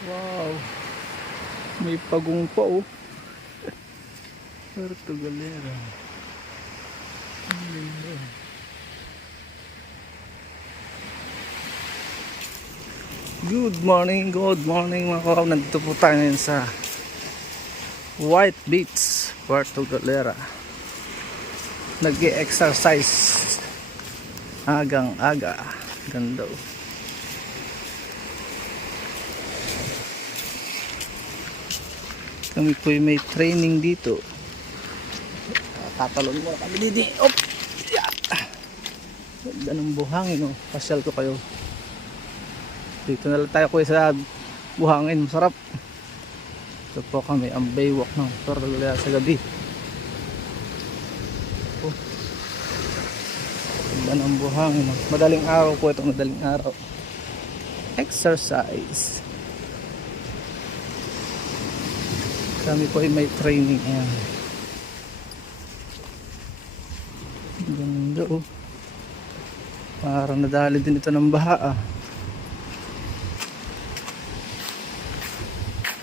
Wow, may pagong pa oh. Puerto Galera. Ang ganda. Good morning mga kawaw. Nandito po tayo ngayon sa White Beach, Puerto Galera. Nag-i-exercise agang aga. Ganda oh. Kami po may training dito. Tatalon mo kami dito. Op! Yeah. Ganda ng buhangin oh. Pasyal ko kayo. Dito na lang tayo kuya sa buhangin. Masarap. Ito po kami ang baywalk ng Puerto Galera sa gabi. Oh. Ganda ng buhangin oh. Madaling araw po ito. Madaling araw. Exercise. Kami po ay may training. Ayan. Ganda oh. Parang nadali din ito ng baha ah.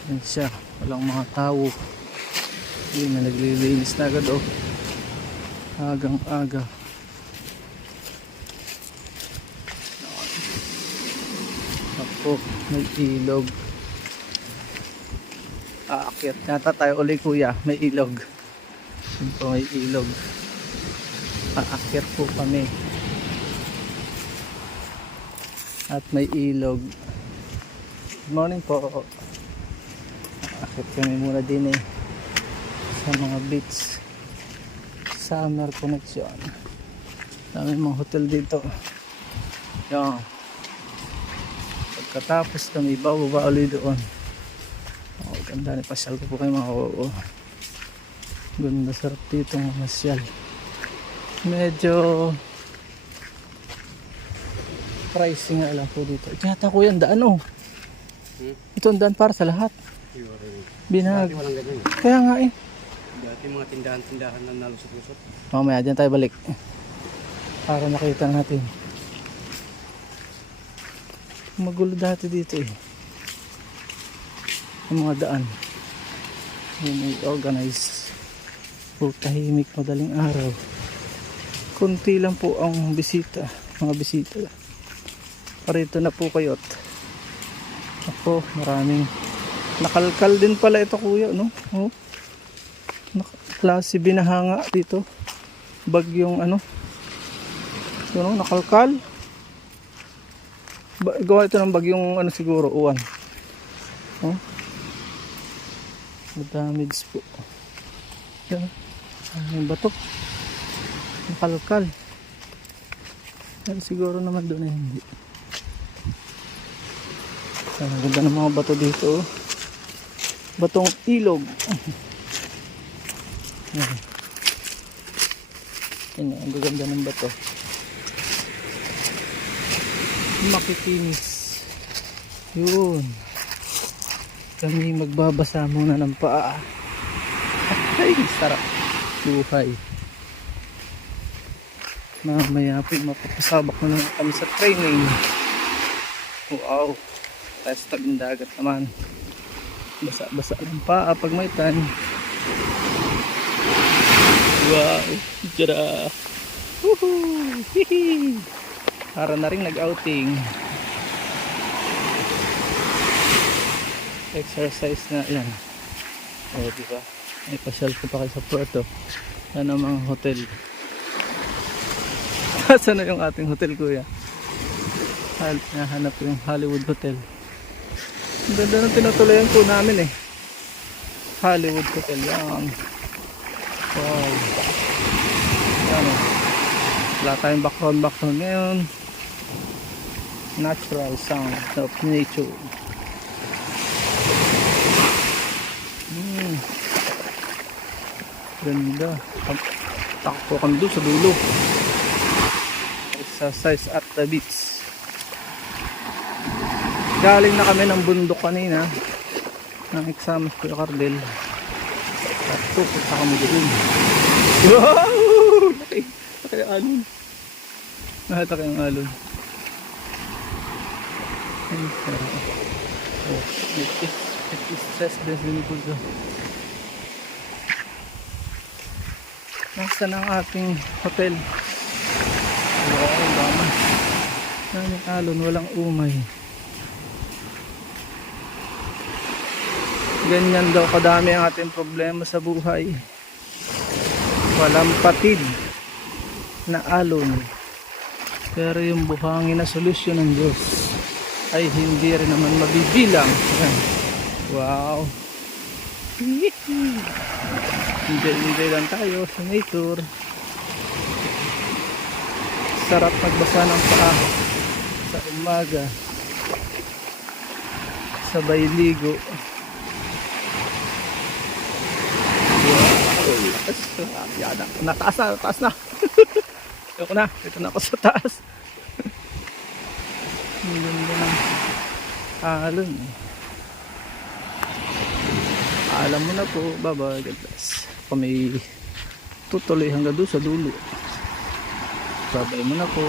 Yan siya. Walang mga tao. Hindi na naglilinis na agad oh. Agang aga. Ako may ilog. Aakyat yata tayo uli kuya. May ilog. Yun po may ilog. Aakyat po kami. At may ilog. Good morning po. Aakyat kami muna din eh. Sa mga beach. Summer connection. Dami mga hotel dito. Yan. Pagkatapos kami bababa ulit doon. Oh, ganda ni pasyal ko po kayo mga oo. Ganda sarap dito mga masyal. Medyo pricing nga lang po dito. Ito yata ko yan daan oh. Ito ang daan para sa lahat. Binag. Kaya nga eh. Dati mga tindahan-tindahan na nalusot-lusot. Mamaya dyan tayo balik. Para makita natin. Magulo dati dito eh. Yung mga daan. Yung may organize. O tahimik madaling araw. Kunti lang po ang bisita. Mga bisita. Parito na po kayo't. Ako maraming. Nakalkal din pala ito kuya no? Oh. Klase binahanga dito. Bagyong ano. Yun, nakalkal. Gawa ito ng bagyong ano siguro uwan. Oh. Damage po. Yan. Yung batok. Nakalkal. Yan siguro naman doon na hindi. Yan, ang ganda ng mga bato dito. Batong ilog. Yan. Yan, ang ganda ng bato. Makikinis. Yun. Kami magbabasa muna ng paa. Ay, sarap. Buhay. Mamaya po mapapasabak na naman kami sa training. Wow. Tayo sa tabing dagat naman. Basa-basa ng paa pag may tan. Wow. Tara. Woohoo. Hihi. Para na rin nag-outing. Exercise na yan. O diba? May pasyal ko pa kayo sa Puerto. Yan ang mga hotel. Saan na yung ating hotel kuya? Nahanap yung Hollywood Hotel. Ang ganda ng tinutulayan po namin eh. Hollywood Hotel yan. Wow. Yan o. Wala tayong background ngayon. Natural sound of nature. Ganda. Takpo kami doon sa dulo. Exercise at the beach. Galing na kami ng bundok kanina. Ng exam ko yung Cardel. At tukot sa kami doon. Wow! Laki ang alon. Nakita kayong alon. Oh. It is stress din swimming pool ko. Nasaan ang ating hotel? Wow, ang dami. Daming alon, walang umay. Ganyan daw kadami ang ating problema sa buhay. Walang patid na alon. Pero yung buhangin na solusyon ng Diyos ay hindi rin naman mabibilang. Yan. Wow. Enjoy lang tayo sa nature. Sarap magbasa ng paa sa umaga. Sabay ligo. Wow. Lakas. Yan na. Taas na. Ayoko na. Ito na ako sa taas. Ang ganda ng alon. Alam mo na po. Bye-bye. God bless. Kami tutuloy hanggang doon sa dulo. Bye-bye mo na po.